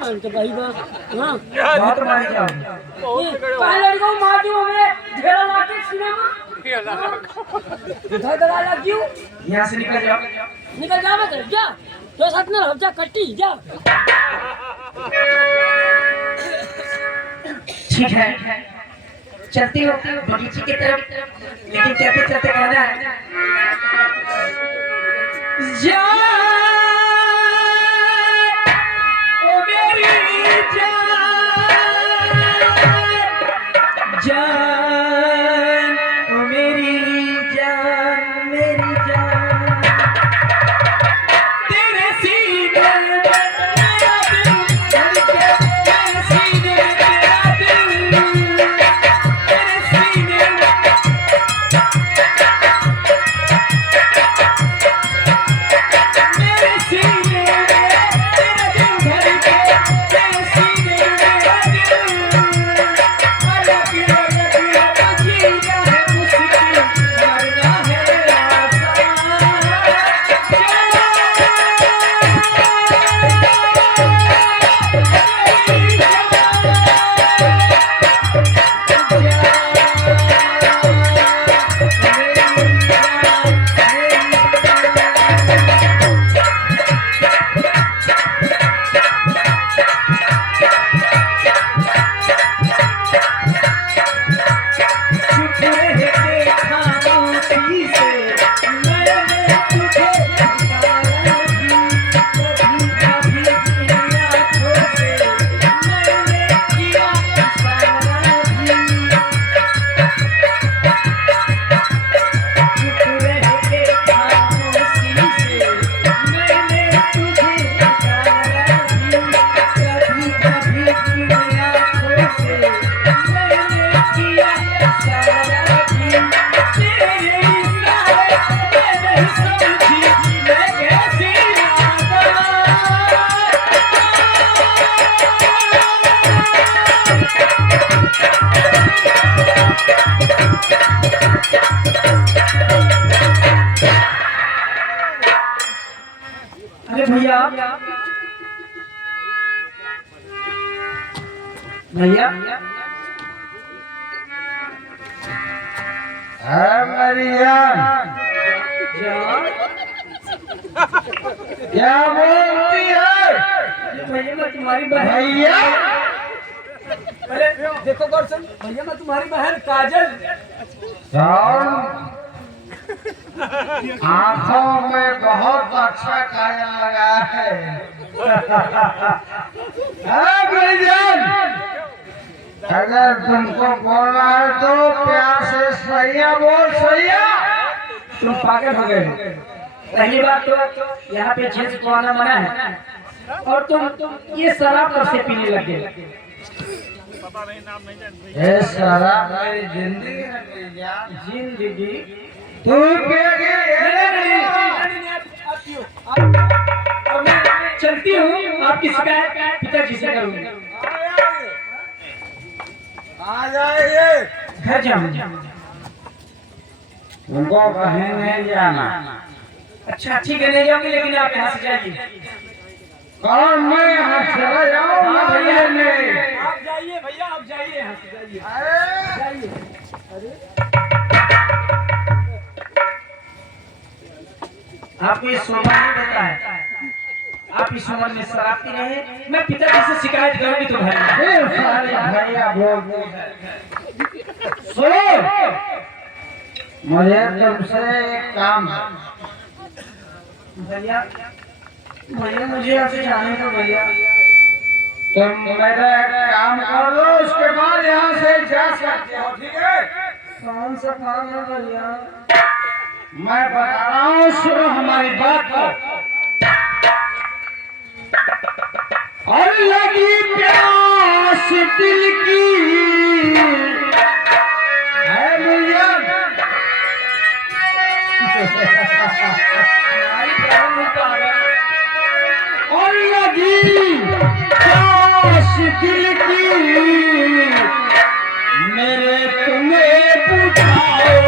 मानते भाई बस हाँ बहुत मारी जाओगे पहले को मार दूं हमें ढेरा लाके सिनेमा इधर दगा लग क्यों यहाँ से निकल जाओ निकल जा मत जा तो साथ में रह जा कट्टी जा ठीक है चलती हो बगीचे की तरफ लेकिन चलते चलते कहना है जान ओ मेरी जान ओ मेरी जान तेरे सीने में मेरा दिल धड़के तेरे सीने में मेरा दिल तेरे सीने में मेरे सीने में तेरा दिल धड़के तेरे सीने में मेरा दिल अलग अलग जीना है मुश्किल मरना है अरे भैया भैया मरिया क्या बोलती है भैया मैं तुम्हारी बहन भैया अरे देखो गौर से भैया मैं तुम्हारी बहन काजल आंखों में बहुत अच्छा काया लगा है भाईजान अगर तुमको बोलना है तो प्यार से सैया बोल सैया तुम पागल हो गए हो। पहली बात तो यहाँ पे जेंट्स को आना मना है और तुम ये शराब कब से पीने लगे ये सारा मेरी जिंदगी है भाईजान जिंदगी तू पिएगी और मैं चलती हूँ आपकी शिकायत पिताजी से करूँगी आ जाइए घर जाऊँ तुमको कहीं नहीं जाना अच्छा ठीक है नहीं जाऊंगी लेकिन आप यहाँ से जाइए कौन मैं यहाँ चला जाऊँ हाँ भैया नहीं आप जाइए भैया आप जाइए यहाँ से जाइए जाइए आपको ये शोभा नहीं देता है आप इस उम्र में शराब पी रहे हैं मैं पिताजी से शिकायत करूंगी तुम्हारी फिर सारे भैया बोलते हैं सुनो मुझे तुमसे एक काम है भैया भैया मुझे यहाँ से जाने दो भैया तुम मेरा एक काम कर लो उसके बाद यहाँ से जा सकते हो ठीक है कौन सा काम है भैया मैं बता रहा हूँ सुनो हमारी बात को और लगी प्यास दिल की है भैया हमारी प्यार में पागल और लगी प्यास दिल की मेरे तुम्हें बुझाओ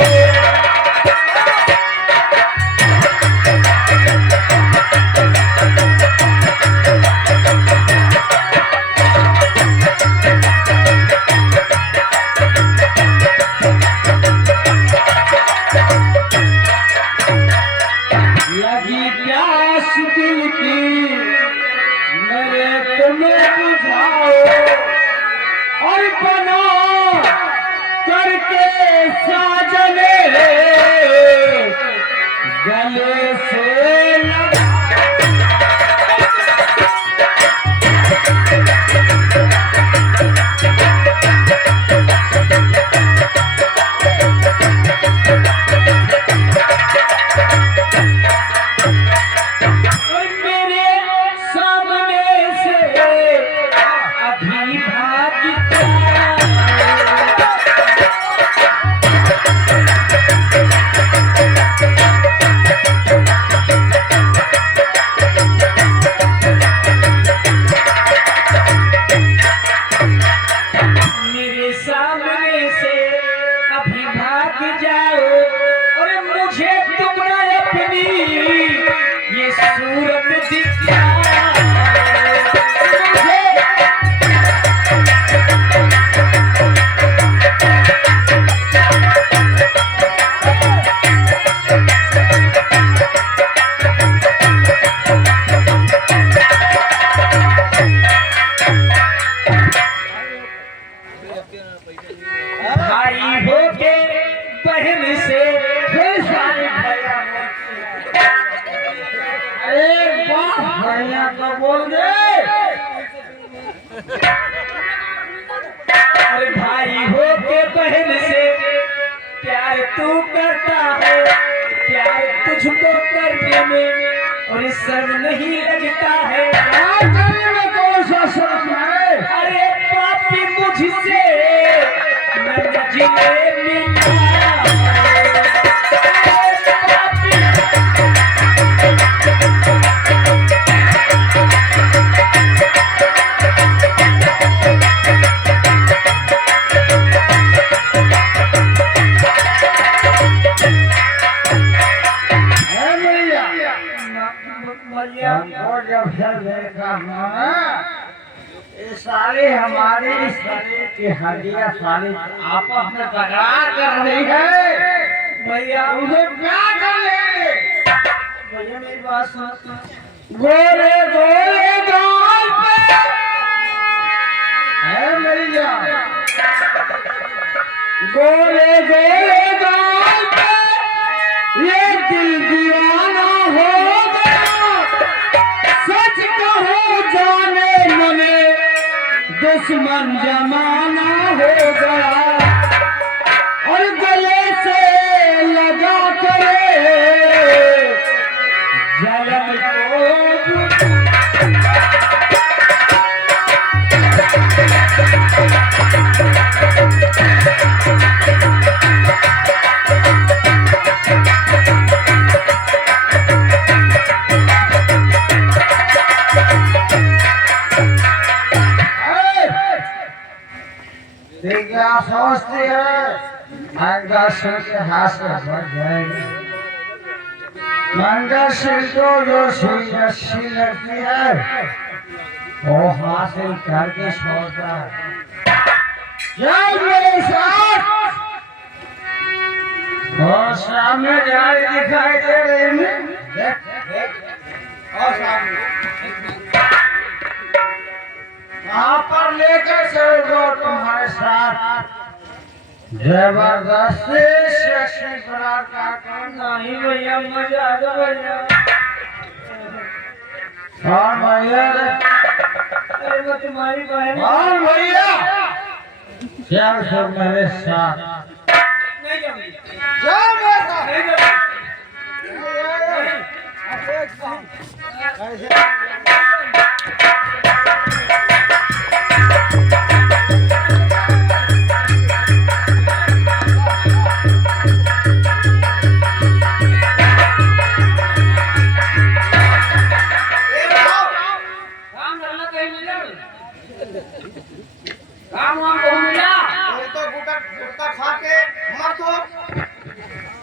अपना करके साजने गले से लगा। भाई हो के बहन से अरे वाह भैया तो बोल दे। अरे भाई हो के बहन से प्यार तू करता है, प्यार तुझको करने में और शर्म नहीं लगता है। में कौन सा शर्म है? अरे पापी मुझसे साले हमारी शरीर की हड्डियां साली आपस में तकरार कर रही है। भैया उसे क्या कर ले? भैया मेरी बात सुन। गोरे गोरे गाल पे है मेरी जान, गोरे गोरे गाल पे ये दिल दीवाना हो गया। सच कहो जाने मने दुश्मन जमाना हो गया और गले से लगा करे जलन को। क्या सोचती है मंगल सिंह के हाथ से बढ़ जाएगी? मंगल सिंह को जो सुई अच्छी लगती है वो हासिल करके छोड़ता है। चल मेरे साथ। और सामने गाड़ी दिखाई दे रही है, देख देख और सामने वहाँ पर लेकर चलो तुम्हारे साथ जबरदस्ती सेक्सी बलात्कार करना। नहीं भैया मजा आ गया भैया। कौन भैया? अरे वो तुम्हारी बहन। कौन भैया? चल सब मेरे साथ। नहीं जाऊंगी। चल मेरे साथ। नहीं जाऊंगी।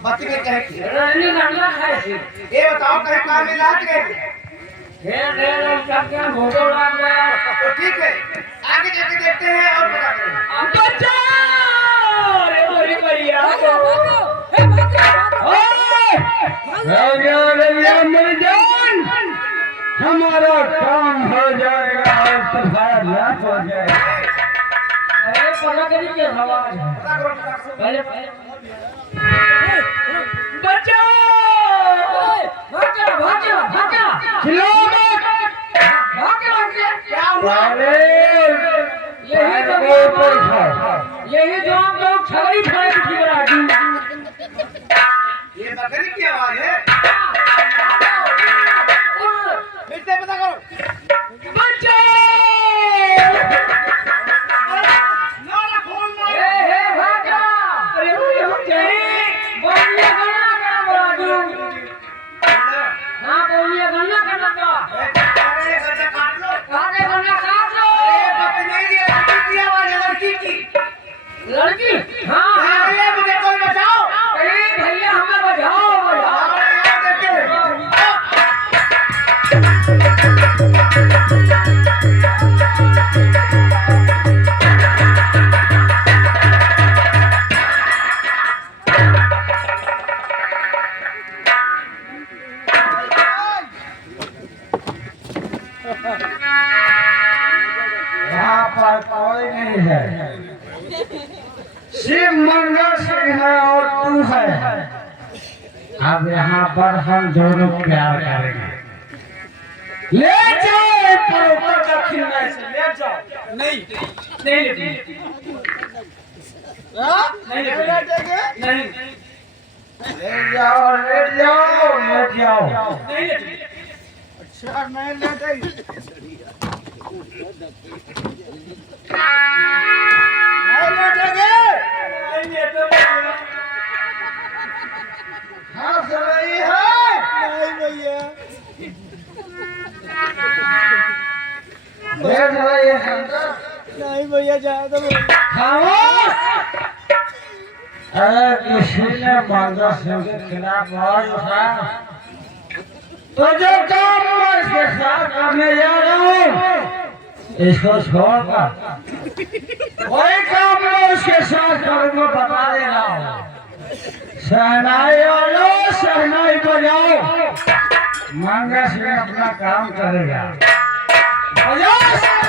बत्ती में कहे की रली गंगा खाए थी। ये बताओ कहे काम में लाग गए ढेर सब क्या भोगो लग गया। तो ठीक है आगे जाके देखते हैं और पता करेंगे। अब तो चल रे मोरी भैया मेरी जान हमारा काम हो जाएगा और सफाया हो जाएगा। अरे पलकरी के आवाज है। पहले बचाओ भागा भागा भागा चिल्लाओ मत भागा क्या हुआ? यही जो हम लोग छवरी फाड़ की राजी ये बकरी की आवाज है। फिर से पता करो। बचाओ नारा खोल मारो। हे भागा अरे ये हो गई बोलिए गन्ना क्या राजू ना बोलिए गन्ना करना का अरे गन्ना काट लो। काटे गन्ना काट लो ये बकरी नहीं है, लड़की की आवाज है, लड़की की। लड़की हाँ हाँ अरे मुझे कोई बचाओ। अरे भैया हमें बचाओ बचाओ हमारे यहाँ देखते हैं। यहाँ पर कोई नहीं है, शिव मंगल सिंह है और तू है। अब यहाँ पर हम दोनों प्यार करेंगे। ले जाओ पर ऊपर दक्षिण में से ले जाओ। नहीं लेते नहीं लेटेंगे? नहीं ले जाओ ले जाओ ले जाओ। नहीं लेते अच्छा नहीं लेटेंगे। नहीं लेटेंगे? नहीं लेते हंस रही है? नहीं भैया। देख रही है नहीं भैया ज्यादा खामोश। अरे किसी ने मंगल सिंह के खिलाफ आवाज उठाया तो जो काम मैं इसके साथ करने जा रहा हूँ इसको छोड़कर वही काम मैं उसके साथ करूँगा, बता दे रहा हूँ। शहनाई वालों शहनाई बजाओ, मंगल सिंह अपना काम करेगा। बजाओ शहनाई।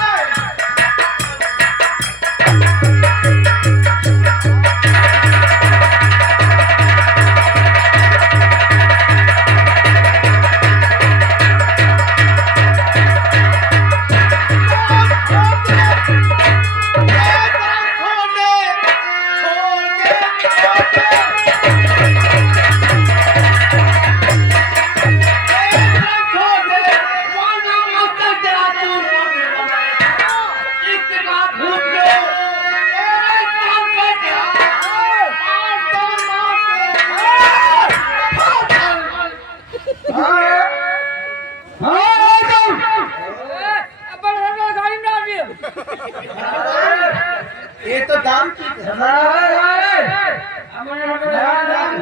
ये तो दाम की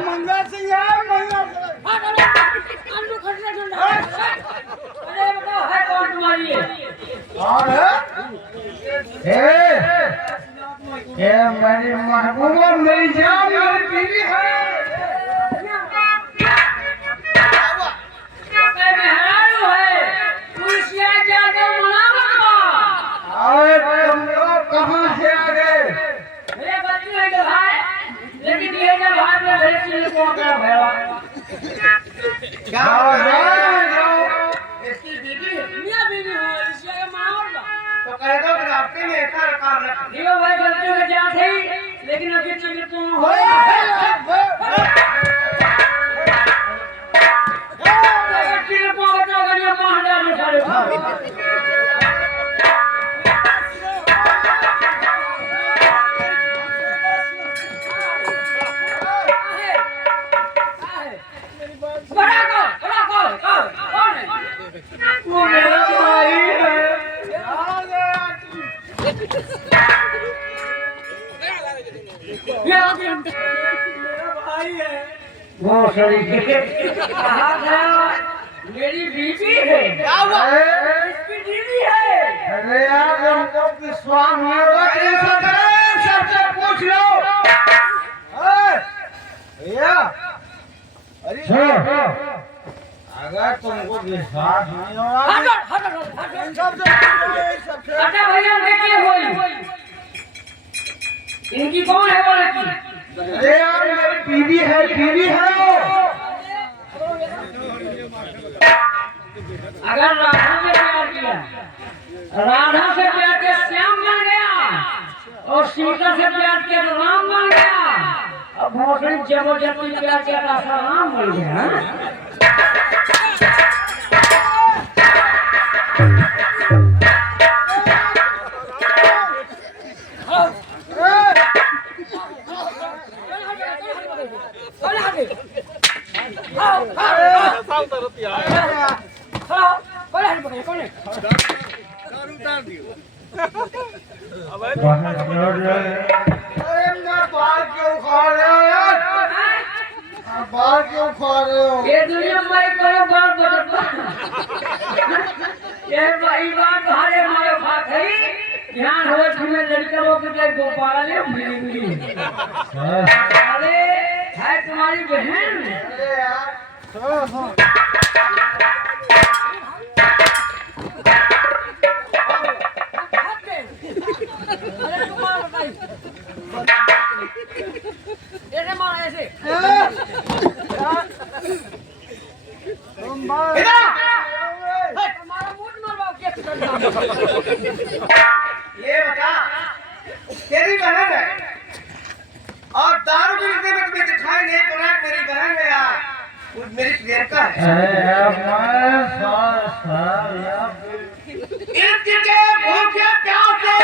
मंगल सिंह है, मंगल सिंह। अरे बताओ है कौन तुम्हारी है और है? ये मेरी महबूबा मेरी जान मेरी बीवी है। मैं मेहरारू है तू इसलिए ज्यादा मुनाफा बा अरे तुम लोग कहाँ से आ गए? मेरे बच्चे हैं जो भाई लेकिन ये जब भाई में मेरे चीज को क्या भैया जाओ जाओ जाओ। इसकी बीवी है। मियां बीवी हो इसलिए माहौल बा तो कह दो कि रास्ते में ऐसा काम रख। दियो भाई गलती हो जा सही लेकिन अभी चीज तुम हो चीज को बचा कर ये 5000 में सारे बड़ा कौन है वो मेरा भाई है। वो शरीके कहा था मेरी बीवी है क्या हुआ? इसकी बीवी है अरे यार हम लोग विश्वास नहीं होगा कि ऐसा करें, सबसे पूछ लो। भैया अरे सुनो, अगर तुमको विश्वास नहीं होगा हटा भैया देखिए होई इनकी कौन है वो लड़की? अरे यार मेरी बीवी है वो। अगर राधा से प्यार किया, राधा से प्यार किया श्याम बन गया, और सीता से प्यार किया तो राम बन गया। अब भोसड़ी जबरदस्ती प्यार किया तो राम बन गया। अरे मैं बाल क्यों खा रहे हो यार? आप बाल क्यों खा रहे हो? ये दुनिया में करो बात बदलता। ये भाई बात हमारे मारे बात है। ध्यान हो तुम्हें लड़का लोग के गोपाल ले मिली। अरे है तुम्हारी बहन। अरे यार अरे तुम्हारा बताइए। ऐसे मारा ऐसे। तुम्हारा मुंह मरवाओ क्या? ये बता, तेरी बहन है और दारू पीने में तुम्हें दिखाई नहीं पड़ा मेरी बहन है यार, वो मेरी प्रियंका है। इनके भूखे प्यासे